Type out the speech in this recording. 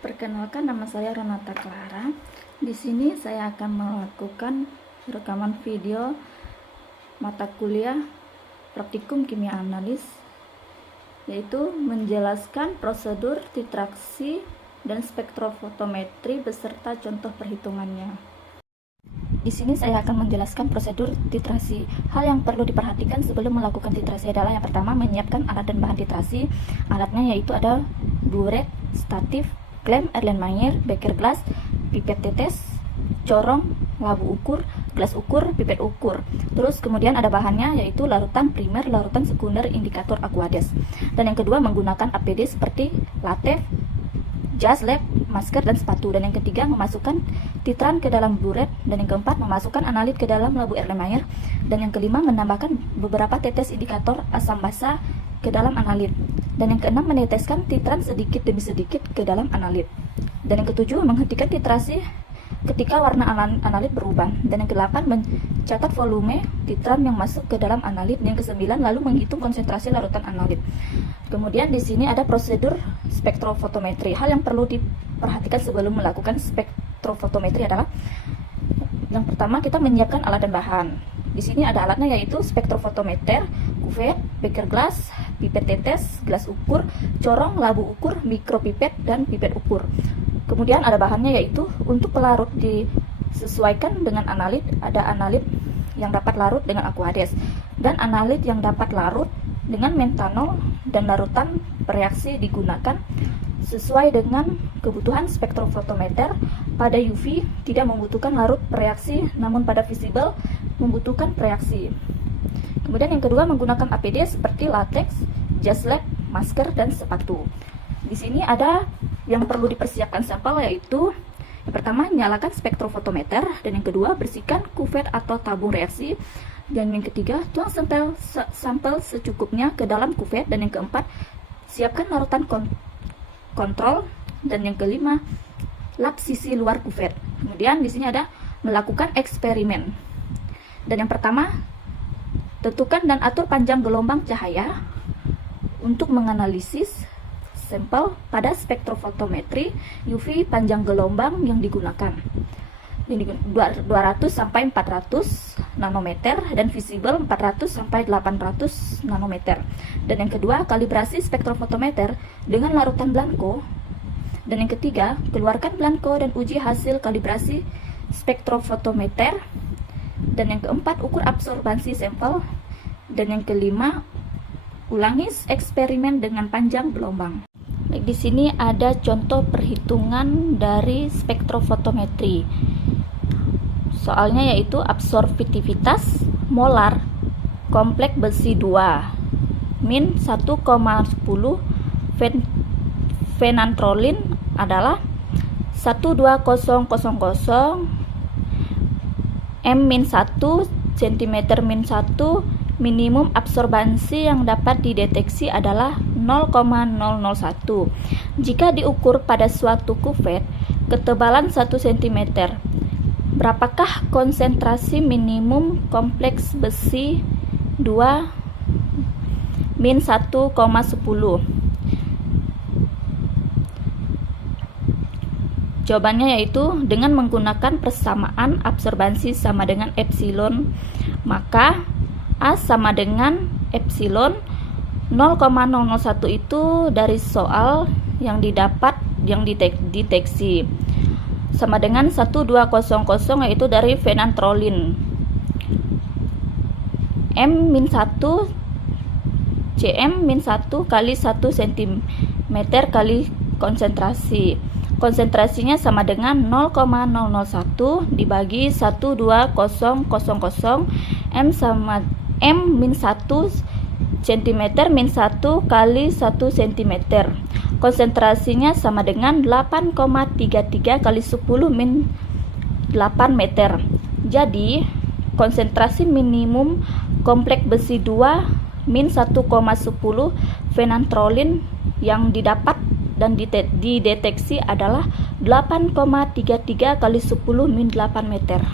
Perkenalkan, nama saya Renata Clara. Di sini saya akan melakukan rekaman video mata kuliah praktikum kimia analis, yaitu menjelaskan prosedur titraksi dan spektrofotometri beserta contoh perhitungannya. Di sini saya akan menjelaskan prosedur titrasi. Hal yang perlu diperhatikan sebelum melakukan titrasi adalah yang pertama, menyiapkan alat dan bahan titrasi. Alatnya yaitu ada buret, statif, klem, Erlenmeyer, beker gelas, pipet tetes, corong, labu ukur, gelas ukur, pipet ukur. Terus kemudian ada bahannya yaitu larutan primer, larutan sekunder, indikator Aquades. Dan yang kedua, menggunakan APD seperti latex, jas lab, masker, dan sepatu. Dan yang ketiga, memasukkan titran ke dalam buret. Dan yang keempat, memasukkan analit ke dalam labu Erlenmeyer. Dan yang kelima, menambahkan beberapa tetes indikator asam basa ke dalam analit. Dan yang keenam, meneteskan titran sedikit demi sedikit ke dalam analit. Dan yang ketujuh, menghentikan titrasi ketika warna analit berubah. Dan yang kedelapan, mencatat volume titran yang masuk ke dalam analit. Dan yang kesembilan, lalu menghitung konsentrasi larutan analit. Kemudian di sini ada prosedur spektrofotometri. Hal yang perlu diperhatikan sebelum melakukan spektrofotometri adalah yang pertama, kita menyiapkan alat dan bahan. Di sini ada alatnya yaitu spektrofotometer, kuvet, beker gelas, pipet tetes, gelas ukur, corong, labu ukur, mikropipet, dan pipet ukur. Kemudian ada bahannya yaitu untuk pelarut disesuaikan dengan analit. Ada analit yang dapat larut dengan Aquades dan analit yang dapat larut dengan methanol, dan larutan bereaksi digunakan sesuai dengan kebutuhan spektrofotometer. Pada UV tidak membutuhkan larut bereaksi, namun pada visible membutuhkan reaksi. Kemudian yang kedua, menggunakan APD seperti latex, jas lab, masker, dan sepatu. Di sini ada yang perlu dipersiapkan sampel, yaitu yang pertama, nyalakan spektrofotometer, dan yang kedua, bersihkan kuvet atau tabung reaksi, dan yang ketiga, tuang sampel secukupnya ke dalam kuvet, dan yang keempat, siapkan larutan kontrol, dan yang kelima, lap sisi luar kuvet. Kemudian di sini ada melakukan eksperimen. Dan yang pertama, tentukan dan atur panjang gelombang cahaya untuk menganalisis sampel pada spektrofotometri UV. Panjang gelombang yang digunakan ini 200 sampai 400 nanometer dan visible 400 sampai 800 nanometer. Dan yang kedua, kalibrasi spektrofotometer dengan larutan blanko. Dan yang ketiga, keluarkan blanko dan uji hasil kalibrasi spektrofotometer. Dan yang keempat, ukur absorbansi sampel. Dan yang kelima, ulangi eksperimen dengan panjang gelombang. Baik, di sini ada contoh perhitungan dari spektrofotometri. Soalnya yaitu absorptivitas molar kompleks besi 2 min 1,10 phenantrolin adalah 12000 M-1 cm-1. Minimum absorbansi yang dapat dideteksi adalah 0,001 jika diukur pada suatu kuvet ketebalan 1 cm. Berapakah konsentrasi minimum kompleks besi 2 min 1,10? Jawabannya yaitu dengan menggunakan persamaan absorbansi sama dengan epsilon, maka A sama dengan epsilon. 0,001 itu dari soal yang dideteksi, sama dengan 1200 yaitu dari phenantrolin. M-1 Cm-1 kali 1 cm kali konsentrasi. Konsentrasinya sama dengan 0,001 dibagi 12000 M sama M-1 cm-1 kali 1 cm. Konsentrasinya sama dengan 8,33 kali 10 min 8 meter. Jadi konsentrasi minimum kompleks besi 2 min 1,10 phenantrolin yang didapat dan dideteksi adalah 8,33 kali 10 min 8 meter.